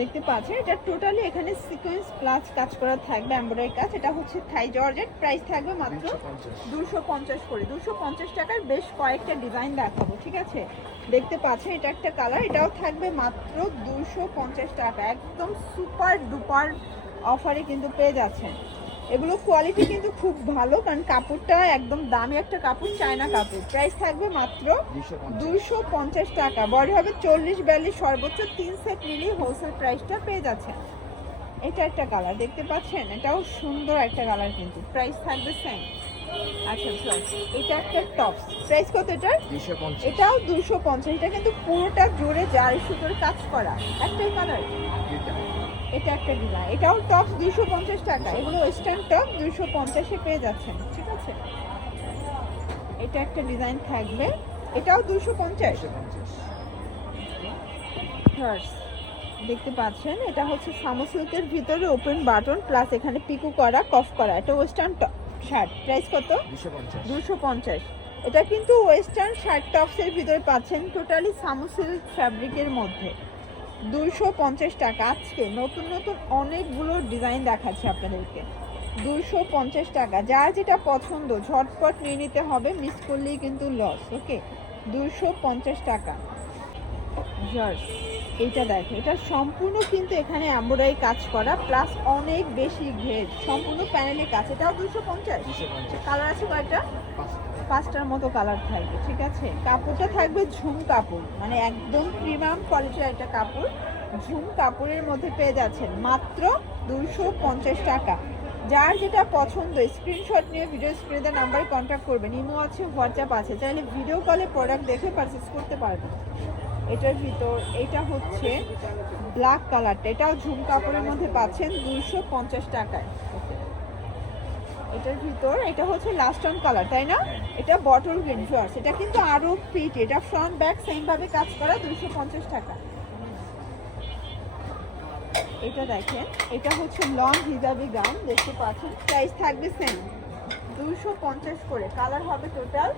দেখতে পাচ্ছেন এটা টোটালি এখানে সিকোয়েন্স প্লাস কাজ করা থাকবে, এমব্রয়ডারি কাজ। এটা হচ্ছে থাই জর্জেট, প্রাইস থাকবে মাত্র 250 করে। 250 টাকার বেশ কয়েকটা ডিজাইন দেখাবো, ঠিক আছে? দেখতে পাচ্ছেন এটা একটা কালার, এটাও থাকবে মাত্র 250 টাকা। একদম সুপার ডুপার অফারে কিন্তু পেয়ে যাচ্ছেন। এগুলো কোয়ালিটি কিন্তু খুব ভালো, কারণ কাপড়টা একদম দামি একটা কাপড়, চায়না কাপড়। প্রাইস থাকবে মাত্র 250 টাকা। বডি হবে 40-42, সর্বোচ্চ 3 সেট নিলেই হোলসেল প্রাইসটা পেয়ে যাচ্ছেন। এটা একটা কালার দেখতে পাচ্ছেন, এটাও সুন্দর একটা কালার, কিন্তু প্রাইস থাকবে সেম। আচ্ছা এটা একটা টপস, প্রাইস কত এটার? 250। এটাও 250। এটা কিন্তু পুরোটা জুড়ে জারি সুতোর কাজ করা, একটাই কালার। এটা একটা ডিজাইন, এটাও টপ 250 টাকা। এগুলো ওয়েস্টার্ন টপ 250-এ পেয়ে যাচ্ছেন, ঠিক আছে? এটা একটা ডিজাইন থাকবে, এটাও 250। দেখতে পাচ্ছেন এটা হচ্ছে সামো সিল্কের ভিতরে ওপেন বাটন প্লাস এখানে পিকো করা, কফ করা। এটা ওয়েস্টার্ন শার্ট, প্রাইস কত? 250। এটা কিন্তু ওয়েস্টার্ন শার্ট টপসের ভিতরে পাচ্ছেন, টোটালি সামো সিল্ক ফ্যাব্রিকের মধ্যে। 250 টাকা। আজকে নতুন নতুন অনেকগুলো ডিজাইন দেখাচ্ছি আপনাদেরকে। 250 টাকা। যার যেটা পছন্দ ঝটপট নিয়ে নিতে হবে, মিস করলেই কিন্তু লস। ওকে, 250 টাকা। জার্স এইটা দেখে, এটা সম্পূর্ণ কিন্তু এখানে এমব্রয়ডারি কাজ করা প্লাস অনেক বেশি ঘের, সম্পূর্ণ প্যানেলে কাজ। এটাও 250। কালার আছে কয়টা? 5টার মতো কালার থাকবে, ঠিক আছে? কাপড়টা থাকবে ঝুম কাপড়, মানে একদম প্রিমিয়াম কোয়ালিটির একটা কাপড়। ঝুম কাপড়ের মধ্যে পেয়ে যাচ্ছেন মাত্র 250 টাকা। যার যেটা পছন্দ স্ক্রিনশট নিয়ে ভিডিও স্ক্রিনে নাম্বারে কন্ট্যাক্ট করবেন। ইমো আছে, হোয়াটসঅ্যাপ আছে, চাইলে ভিডিও কলে প্রোডাক্ট দেখে পারচেজ করতে পারবেন। এটার ভিতর এটা হচ্ছে ব্ল্যাক কালারটা, এটাও ঝুম কাপড়ের মধ্যে পাচ্ছেন 250 টাকায়। এটার ভিতর এটা হচ্ছে লাস্ট অন কালার, তাই না? এটা বটল গ্রিন ফ্লাওয়ার্স, এটা কিন্তু আরো প্রিট। এটা ফ্রন্ট ব্যাক সেম ভাবে কাজ করা, 250 টাকা। এটা দেখেন, এটা হচ্ছে লং হিজাবি গাউন, দেখতে পাচ্ছেন, প্রাইস থাকবে সেম 250 করে। কালার হবে টোটাল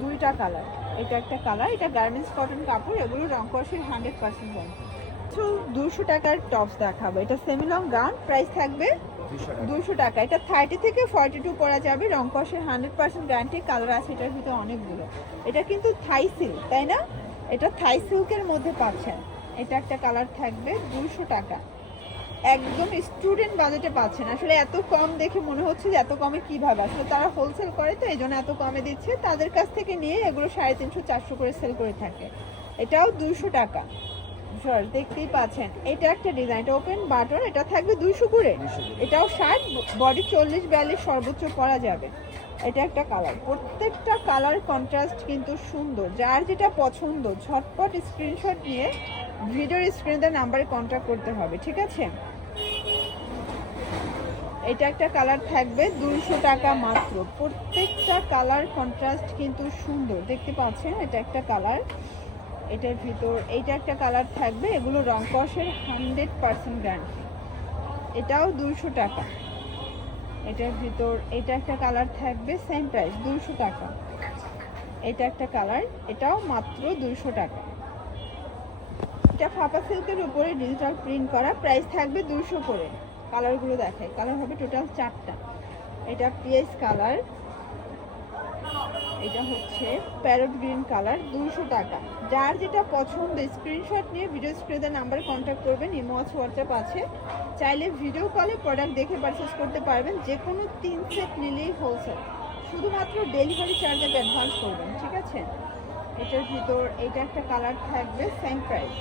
2টা কালার। এটা একটা কালার, এটা গার্মেন্টস কটন কাপড়, এগুলো রং কষের 100% গ্যারান্টি। তো 200 টাকার টপস দেখাবো, এটা সেমি লং গাউন, প্রাইস থাকবে 200 টাকা। এটা 30 থেকে 42 পরা যাবে, রং কষের 100% গ্যারান্টি। কালার আছে এটার ভিতরে অনেকগুলো। এটা কিন্তু থাই সিল্ক, তাই না? এটা থাই সিল্কের মধ্যে পাচ্ছেন। এটা একটা কালার থাকবে 200 টাকা। একদম স্টুডেন্ট বাজেটে পাচ্ছেন। আসলে এত কম দেখে মনে হচ্ছে যে এত কমে কিভাবে, আসলে তারা হোলসেল করে তো এই জন্য এত কমে দিচ্ছে। তাদের কাছ থেকে নিয়ে এগুলো 350-400 করে সেল করে থাকে। এটাও 200 টাকা। দেখতেই পাচ্ছেন এটা একটা ডিজাইন, এটা ওপেন বাটন, এটা থাকবে 200 করে। এটাও শার্ট, বডি 40-42 সর্বোচ্চ পরা যাবে। এটা একটা কালার, প্রত্যেকটা কালার কন্ট্রাস্ট কিন্তু সুন্দর। যার যেটা পছন্দ ঝটপট স্ক্রিনশট নিয়ে ভিডিওর স্ক্রিনে নাম্বারে কন্ট্যাক্ট করতে হবে, ঠিক আছে? এটা একটা কালার থাকবে 200 টাকা মাত্র। প্রত্যেকটা কালার কন্ট্রাস্ট কিন্তু সুন্দর, দেখতে পাচ্ছেন। এটা একটা কালার, এটার ভিতর এইটা একটা কালার থাকবে, এগুলো রং কষের 100% গ্যারান্টি। এটাও 200 টাকা। এটার ভিতর এটা একটা কালার থাকবে, সেম প্রাইস 200 টাকা। এটা একটা কালার, এটাও মাত্র 200 টাকা। এটা ফাপা সিল্কের উপরে ডিজিটাল প্রিন্ট করা, প্রাইস থাকবে 200 করে। কালারগুলো দেখাই, কালার হবে টোটাল 4টা। এটা পিএস কালার, এটা হচ্ছে প্যারট গ্রিন কালার, 200 টাকা। যার যেটা পছন্দ স্ক্রিনশট নিয়ে ভিডিও স্ক্রিনে নাম্বারে কন্ট্যাক্ট করবেন। ইমো আছে, হোয়াটসঅ্যাপ আছে, চাইলে ভিডিও কলে প্রোডাক্ট দেখে পারচেস করতে পারবেন। যে কোনো 3 সেট নিলেই হোলসেল, শুধুমাত্র ডেলিভারি চার্জ আগে অ্যাডভান্স করবেন, ঠিক আছে? এটার ভিতর এটা একটা কালার থাকবে, সেম প্রাইস।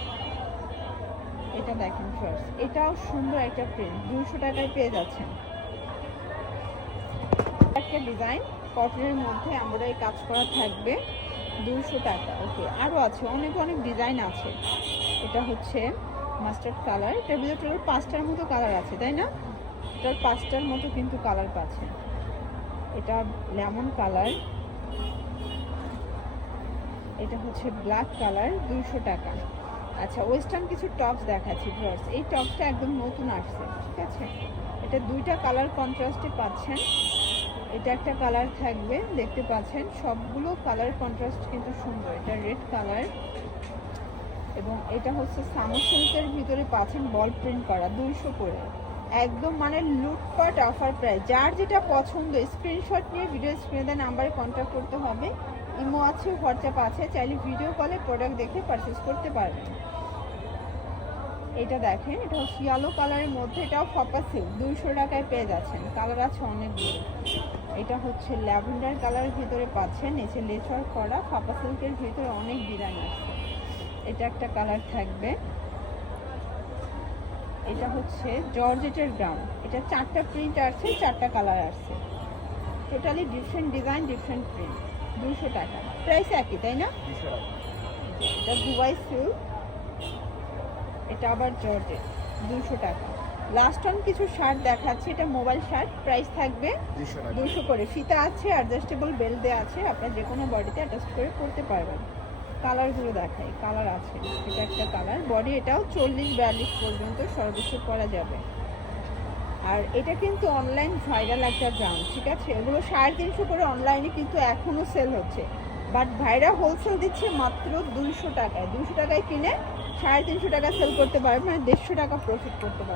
এটা দেখেন ফার্স্ট, এটাও সুন্দর একটা প্রিন্ট, 200 টাকায় পেয়ে যাচ্ছেন। একটা ডিজাইন কটনের মধ্যে এমব্রয়ডারি কাজ করা থাকবে, 200 টাকা। ওকে, আরও আছে, অনেক অনেক ডিজাইন আছে। এটা হচ্ছে মাস্টার্ড কালার, এটার ভিতরে টোটাল 5টার মতো কালার আছে, তাই না? এটার 5টার মতো কিন্তু কালার পাচ্ছেন। এটা লেমন কালার, এটা হচ্ছে ব্ল্যাক কালার, 200 টাকা। আচ্ছা, ওয়েস্টার্ন কিছু টপস দেখাচ্ছি ভিউয়ার্স। এই টপসটা একদম নতুন আসছে, ঠিক আছে? এটা 2টা কালার কন্ট্রাস্টে পাচ্ছেন। এটা একটা কালার থাকবে, দেখতে পাচ্ছেন সবগুলো কালার কন্ট্রাস্ট কিন্তু সুন্দর। এটা রেড কালার, এবং এটা হচ্ছে সামো সিল্কের ভিতরে পাচ্ছেন বল প্রিন্ট করা 200 করে, একদম মানে লুটপাট অফার প্রাইস। যার যেটা পছন্দ স্ক্রিনশট নিয়ে ভিডিও স্ক্রিনে নাম্বারে কন্ট্যাক্ট করতে হবে। ইমো আছে, হোয়াটসঅ্যাপ আছে, চাইলে ভিডিও কলে প্রোডাক্ট দেখে পারচেস করতে পারবেন। এটা দেখেন, এটা হচ্ছে ইয়েলো কালারের মধ্যে, এটাও ফাপা সিল্ক 200 টাকায় পেয়ে যাচ্ছেন। কালার আছে অনেকগুলো। এটা হচ্ছে ল্যাভেন্ডার কালারের ভিতরে পাচ্ছেন, নিচে লেচার করা ফাপা সিল্কের ভিতরে অনেক ডিজাইন আছে। এটা একটা কালার থাকবে। এটা হচ্ছে জর্জেটের গ্রাউন্ড, এটা 4টা প্রিন্ট আসছে, 4টা কালার আসছে, totally different design different print. 200 টাকা প্রাইস একই, তাই না? এটা দুবাই সিল্ক, এটা আবার জর্জেট 200 টাকা। লাস্ট অন কিছু শার্ট দেখাচ্ছে, এটা মোবাইল শার্ট, প্রাইস থাকবে 200 করে। ফিতা আছে, অ্যাডজাস্টেবল বেল্ট দেওয়া আছে, আপনার যে কোনো বডিতে অ্যাটাচ করে পরতে পারবেন। কালারগুলো দেখাই, কালার আছে, এটা একটা কালার, বডি এটাও 40-42 পর্যন্ত সর্বোচ্চ করা যাবে। আর এটা কিন্তু অনলাইন ভাইরাল একটা ব্র্যান্ড, ঠিক আছে? এগুলো 350 করে অনলাইনে কিন্তু এখনও সেল হচ্ছে, বাট ভাইরা হোলসেল দিচ্ছে মাত্র 200 টাকায়। 200 টাকায় কিনে 350 টাকা সেল করতে পারবে, মানে 150 টাকা প্রফিট করতে পারবে।